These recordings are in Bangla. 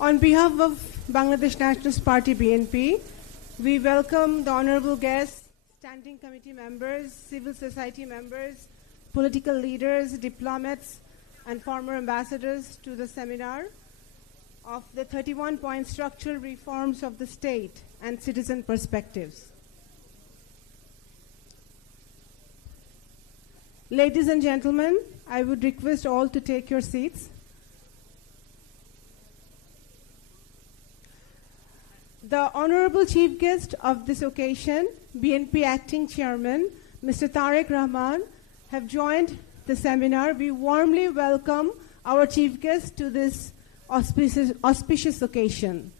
On behalf of Bangladesh Nationalist Party BNP, we welcome the honorable guests, standing committee members, civil society members, political leaders, diplomats, and former ambassadors to the seminar of the 31 point structural reforms of the state and citizen perspectives. Ladies and gentlemen, I would request all to take your seats. The Honorable Chief Guest of this occasion, BNP Acting Chairman, Mr. Tarek Rahman, have joined the seminar. We warmly welcome our Chief Guest to this auspicious, auspicious occasion.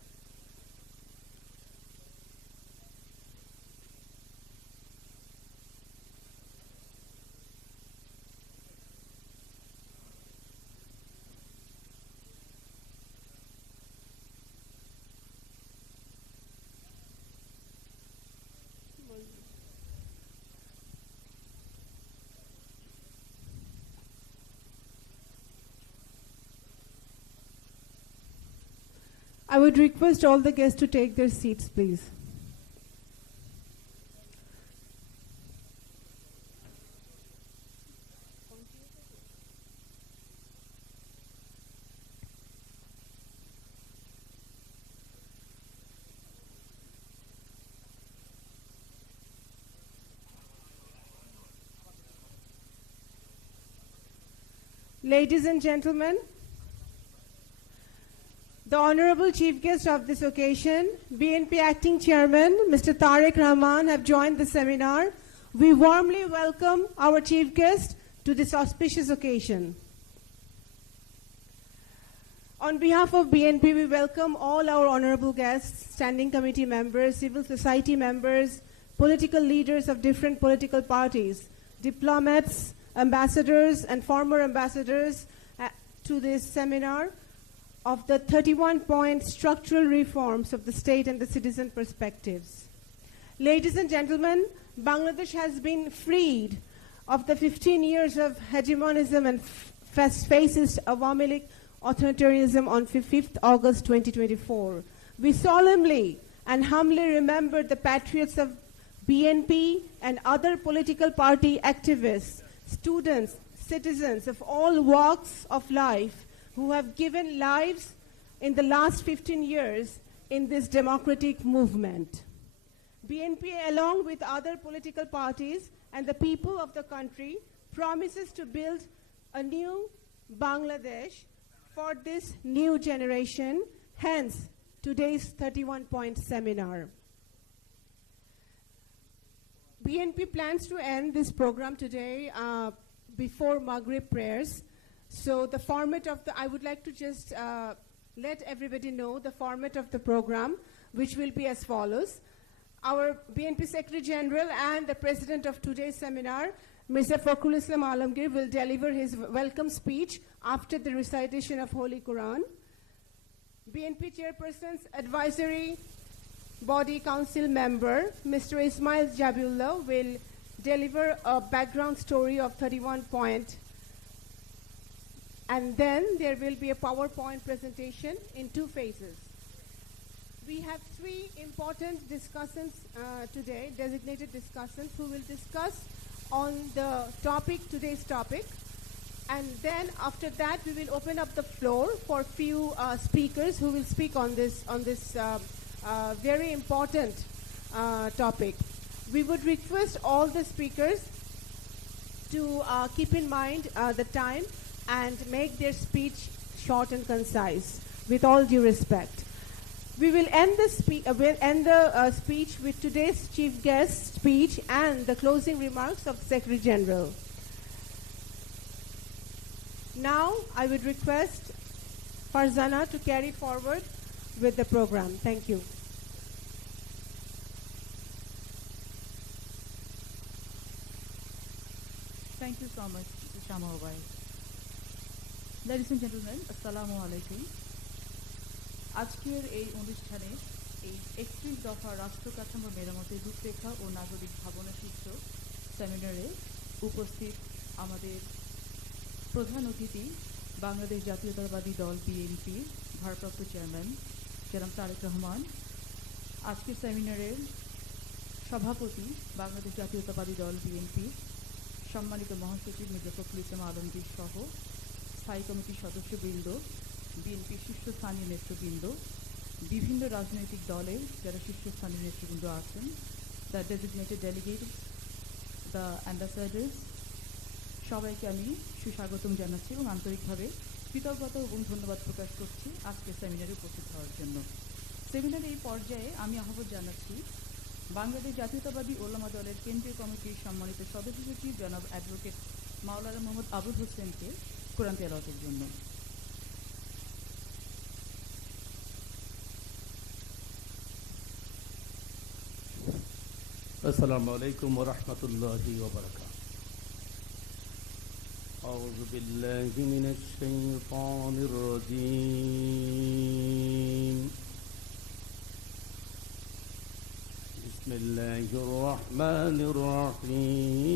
I would request all the guests to take their seats, please. Ladies and gentlemen, the Honorable Chief Guest of this occasion, BNP Acting Chairman, Mr. Tariq Rahman, have joined the seminar. We warmly welcome our Chief Guest to this auspicious occasion. On behalf of BNP, we welcome all our honorable guests, standing committee members, civil society members, political leaders of different political parties, diplomats, ambassadors, and former ambassadors uh, to this seminar of the 31 point structural reforms of the state and the citizen perspectives. Ladies and gentlemen, Bangladesh has been freed of the 15 years of hegemonism and fascist Awami League authoritarianism on 5th August 2024. We solemnly and humbly remember the patriots of BNP and other political party activists, students, citizens of all walks of life who have given lives in the last 15 years in this democratic movement. BNP, along with other political parties and the people of the country, promises to build a new Bangladesh for this new generation, hence today's 31 point seminar. BNP plans to end this program today uh, before Maghrib prayers. So the format of the, I would like to just uh, let everybody know the format of the program, which will be as follows. Our BNP Secretary General and the President of today's seminar, Mr. Fakrul Islam Alamgir, will deliver his welcome speech after the recitation of Holy Quran. BNP Chairperson's Advisory Body Council member, Mr. Ismail Jabiullah, will deliver a background story of 31 point and then there will be a PowerPoint presentation in two phases. We have three important discussants uh, today, designated discussants, who will discuss on the topic, today's topic. And then after that, we will open up the floor for few uh, speakers who will speak on this on this uh, uh, very important uh, topic. We would request all the speakers to uh, keep in mind the time and make their speech short and concise with all due respect. We will end the, spe- uh, we'll end the uh, speech with today's chief guest speech and the closing remarks of Secretary General. Now, I would request Farzana to carry forward with the program. Thank you. Thank you so much, Shama Ladies and gentlemen, Assalamu alaikum. আজকের এই অনুষ্ঠানে এই একত্রিশ দফা রাষ্ট্র কাঠামো মেরামতের রূপরেখা ও নাগরিক ভাবনা সূত্র সেমিনারে উপস্থিত আমাদের প্রধান অতিথি বাংলাদেশ জাতীয়তাবাদী দল বিএনপির ভারপ্রাপ্ত চেয়ারম্যান জনাব তারেক রহমান আজকের সেমিনারের সভাপতি বাংলাদেশ জাতীয়তাবাদী দল বিএনপি সম্মানিত মহাসচিব মির্জা ফখরুল ইসলাম আলমগীর সহ স্থায়ী কমিটির সদস্যবৃন্দ, বিএনপির শীর্ষস্থানীয় নেতৃবৃন্দ, বিভিন্ন রাজনৈতিক দলের যারা শীর্ষস্থানীয় নেতৃবৃন্দ আছেন the designated delegate the ambassadors সবাইকে আমি সুস্বাগতম জানাচ্ছি এবং আন্তরিকভাবে কৃতজ্ঞতা এবং ধন্যবাদ প্রকাশ করছি আজকের সেমিনারে উপস্থিত হওয়ার জন্য। সেমিনারে এই পর্যায়ে আমি আহ্বান জানাচ্ছি বাংলাদেশ জাতীয়তাবাদী ওলামা দলের কেন্দ্রীয় কমিটির সম্মানিত সদস্য সচিব জনাব অ্যাডভোকেট মাওলানা মোহাম্মদ আবুল হোসেনকে কোরআন তেলাওয়াতের জন্য السلام عليكم ورحمة الله وبركاته أعوذ بالله من الشيطان الرجيم بسم الله الرحمن الرحيم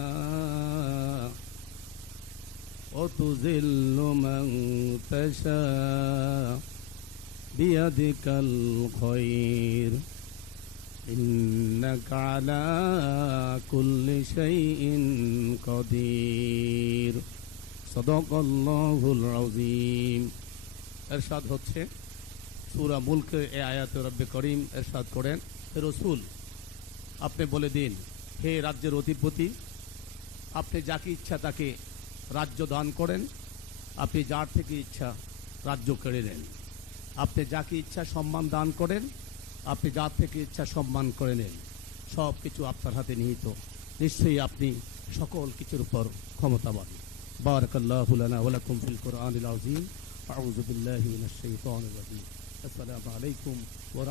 وتذل من تشاء بيدك الخير إنك على كل شيء قدير صدق الله العظيم এরশাদ হচ্ছে সূরা মুলকে এ আয়াত রব্বে করিম এরশাদ করেন হে রসুল আপনি বলে দিন হে রাজ্যের অধিপতি আপনি যাকে ইচ্ছা তাকে রাজ্য দান করেন। আপনি যার থেকে ইচ্ছা রাজ্য কেড়ে নেন। আপনি যাকে ইচ্ছা সম্মান দান করেন, আপনি যার থেকে ইচ্ছা সম্মান করে নেন। সব কিছু আপনার হাতে নিহিত। নিশ্চয়ই আপনি সকল কিছুর উপর ক্ষমতাবান। বারাকাল্লাহু লানা ওয়া লাকুম ফিল কোরআনিল আযীম। আসসালামু আলাইকুম ওয়া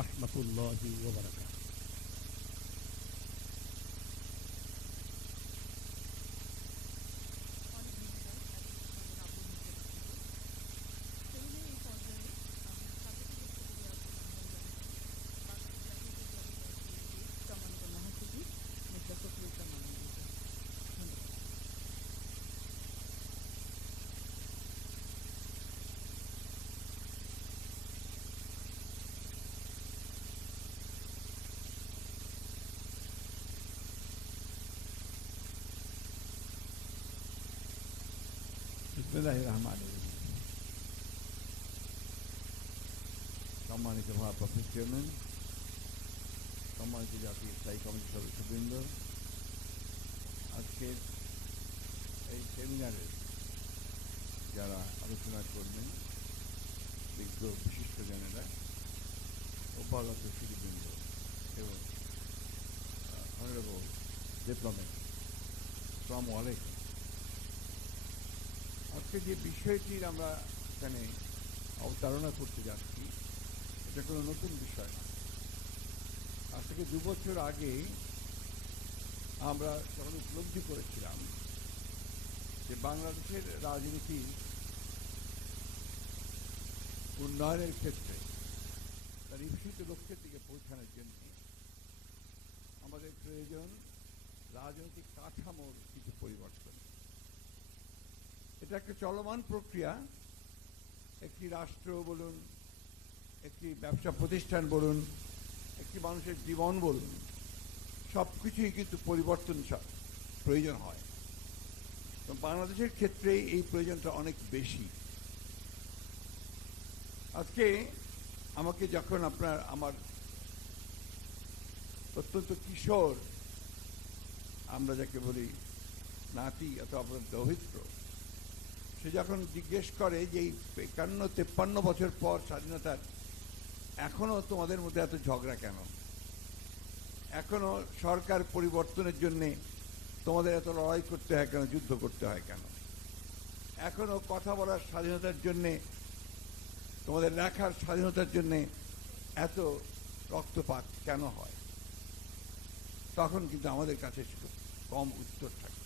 বিসমিল্লাহ রহমান সম্মানিত ভারপ্রাপ্ত চেয়ারম্যান সম্মানিত জাতীয় স্থায়ী কমিটির সদস্যবৃন্দ আজকের এই সেমিনারে যারা আলোচনা করবেন বিজ্ঞ বিশিষ্ট জনেরা উপাগত সুদীবৃন্দ এবং অনারেবল ডিপ্লোমেট আসসালামু আলাইকুম আজকে যে বিষয়টির আমরা এখানে অবতারণা করতে যাচ্ছি, এটা কোনো নতুন বিষয় না। আজ থেকে দু বছর আগে আমরা যখন উপলব্ধি করেছিলাম যে বাংলাদেশের রাজনীতি উন্নয়নের ক্ষেত্রে তার ঈপ্সিত লক্ষ্যের দিকে পৌঁছানোর জন্য আমাদের প্রয়োজন রাজনৈতিক কাঠামোর কিছু পরিবর্তন। এটা একটা চলমান প্রক্রিয়া। একটি রাষ্ট্র বলুন, একটি ব্যবসা প্রতিষ্ঠান বলুন, একটি মানুষের জীবন বলুন সব কিছুই কিন্তু পরিবর্তন প্রয়োজন হয়। তো বাংলাদেশের ক্ষেত্রে এই প্রয়োজনটা অনেক বেশি। আজকে আমাকে যখন আপনার, আমার অত্যন্ত কিশোর, আমরা যাকে বলি নাতি অথবা আপনার দৌহিত্র সে যখন জিজ্ঞেস করে যে এই একান্ন তেপ্পান্ন বছর পর স্বাধীনতার, এখনও তোমাদের মধ্যে এত ঝগড়া কেন? এখনও সরকার পরিবর্তনের জন্যে তোমাদের এত লড়াই করতে হয় কেন, যুদ্ধ করতে হয় কেন? এখনও কথা বলার স্বাধীনতার জন্যে, তোমাদের লেখার স্বাধীনতার জন্যে এত রক্তপাত কেন হয়? তখন কিন্তু আমাদের কাছে কম উত্তর থাকে।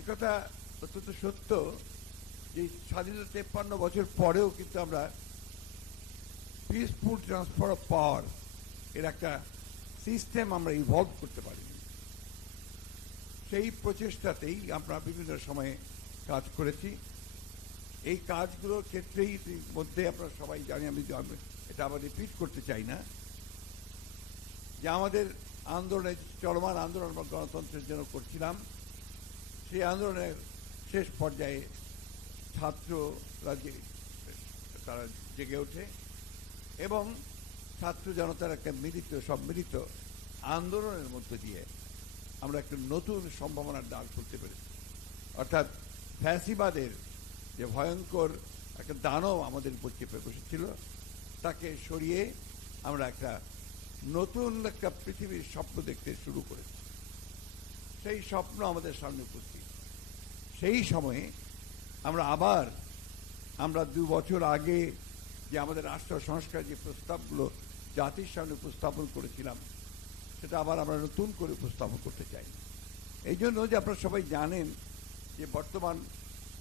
একথা অত্যন্ত সত্য যে স্বাধীনতা তেপ্পান্ন বছর পরেও কিন্তু আমরা পিসফুল ট্রান্সফার অফ পাওয়ার এর একটা সিস্টেম আমরা ইভলভ করতে পারিনি। সেই প্রচেষ্টাতেই আমরা বিভিন্ন সময়ে কাজ করেছি। এই কাজগুলোর ক্ষেত্রেই মধ্যে আপনারা সবাই জানি আমি এটা আবার রিপিট করতে চাই না। যে আমাদের আন্দোলনে চলমান আন্দোলন আমরা গণতন্ত্রের জন্য করছিলাম। সেই আন্দোলনের শেষ পর্যায়ে ছাত্ররা যে তারা জেগে ওঠে এবং ছাত্র জনতার একটা মিলিত, সম্মিলিত আন্দোলনের মধ্য দিয়ে আমরা একটা নতুন সম্ভাবনার ডাল খুলতে পেরেছি। অর্থাৎ ফ্যাসিবাদের যে ভয়ঙ্কর একটা দানব আমাদের উপর চেপে বসেছিল, তাকে সরিয়ে আমরা একটা নতুন একটা পৃথিবীর স্বপ্ন দেখতে শুরু করেছি। সেই স্বপ্ন আমাদের সামনে উপস্থিত সেই সময়ে আমরা আবার, আমরা দু বছর আগে যে আমাদের রাষ্ট্র সংস্কার যে প্রস্তাবগুলো জাতির সামনে উপস্থাপন করেছিলাম, সেটা আবার আমরা নতুন করে উপস্থাপন করতে চাই। এই জন্য যে আপনারা সবাই জানেন যে বর্তমান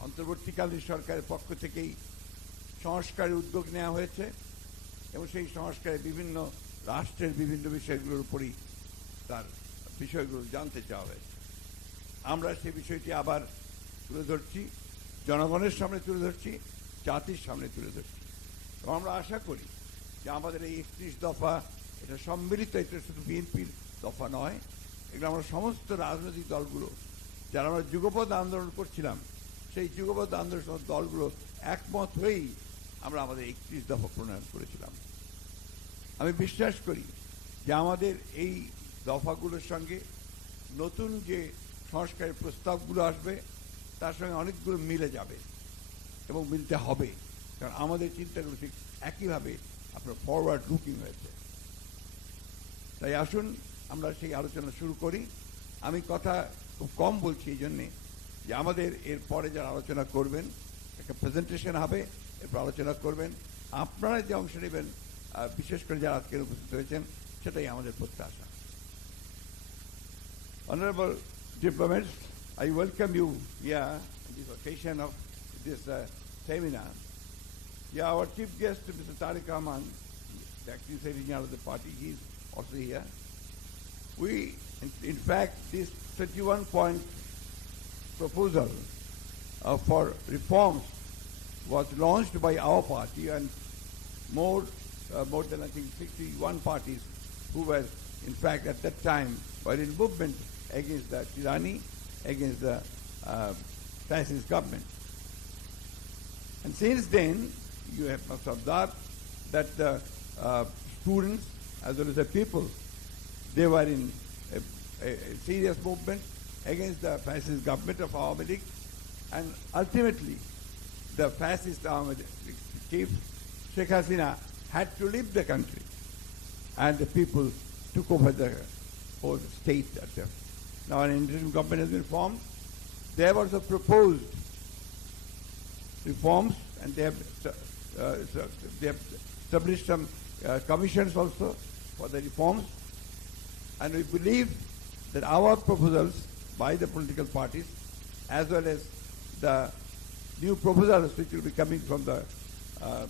অন্তর্বর্তীকালীন সরকারের পক্ষ থেকেই সংস্কারের উদ্যোগ নেওয়া হয়েছে এবং সেই সংস্কারে বিভিন্ন রাষ্ট্রের বিভিন্ন বিষয়গুলোর উপরই তার বিষয়গুলো জানতে চাওয়া হয়েছে। আমরা সেই বিষয়টি আবার তুলে ধরছি, জনগণের সামনে তুলে ধরছি, জাতির সামনে তুলে ধরছি। এবং আমরা আশা করি যে আমাদের এই একত্রিশ দফা এটা সম্মিলিত, এটা শুধু বিএনপির দফা নয়, এগুলো আমরা সমস্ত রাজনৈতিক দলগুলো, যারা আমরা যুগপথ আন্দোলন করছিলাম, সেই যুগপথ আন্দোলন দলগুলো একমত হয়েই আমরা আমাদের একত্রিশ দফা প্রণয়ন করেছিলাম। আমি বিশ্বাস করি যে আমাদের এই দফাগুলোর সঙ্গে নতুন যে সংস্কারের প্রস্তাবগুলো আসবে তার সঙ্গে অনেকগুলো মিলে যাবে এবং মিলতে হবে। কারণ আমাদের চিন্তাগুলো ঠিক একইভাবে আপনার ফরওয়ার্ড লুকিং হয়েছে। তাই আসুন আমরা সেই আলোচনা শুরু করি। আমি কথা খুব কম বলছি এই জন্যে যে আমাদের এর পরে যারা আলোচনা করবেন একটা প্রেজেন্টেশন হবে এরপর আলোচনা করবেন। আপনারা যে অংশ নেবেন বিশেষ করে যারা আজকের উপস্থিত হয়েছেন সেটাই আমাদের প্রত্যাশা। Honorable diplomats, I welcome you here on this occasion of this uh, seminar. Yeah, our chief guest, Mr. Tariq Rahman, the acting secretary of the party, he is also here. We, in, in fact, this 31-point proposal uh, for reforms was launched by our party and more, uh, more than I think 61 parties who were, in fact, at that time, were in movement against the tyranny, against the uh, fascist government. And since then, you have must observed that the uh, students as well as the people, they were in a, a, a serious movement against the fascist government of Awami League. And ultimately, the fascist Awami chief, Sheikh Hasina, had to leave the country. And the people took over the whole state. At the, now an interim government has been formed. They have also proposed reforms, and they have uh, they have established some uh, commissions also for the reforms. And we believe that our proposals by the political parties, as well as the new proposals which will be coming from the uh,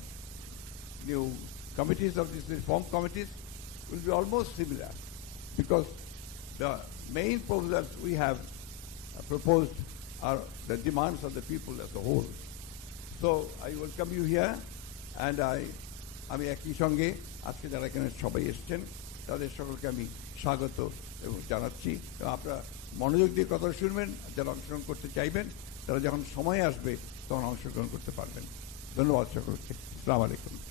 new committees of these reform committees, will be almost similar, because the main proposals we have uh, proposed are the demands of the people as a whole. So I welcome you here and I আমি একই সঙ্গে আজকে যারা এখানে সবাই এসেছেন তাদের সকলকে আমি স্বাগত এবং জানাচ্ছি। আপনারা মনোযোগ দিয়ে কথা শুনবেন যারা অংশগ্রহণ করতে চাইবেন তারা যখন সময় আসবে তখন অংশগ্রহণ করতে পারবেন। ধন্যবাদ সকলকে। সালাম আলাইকুম।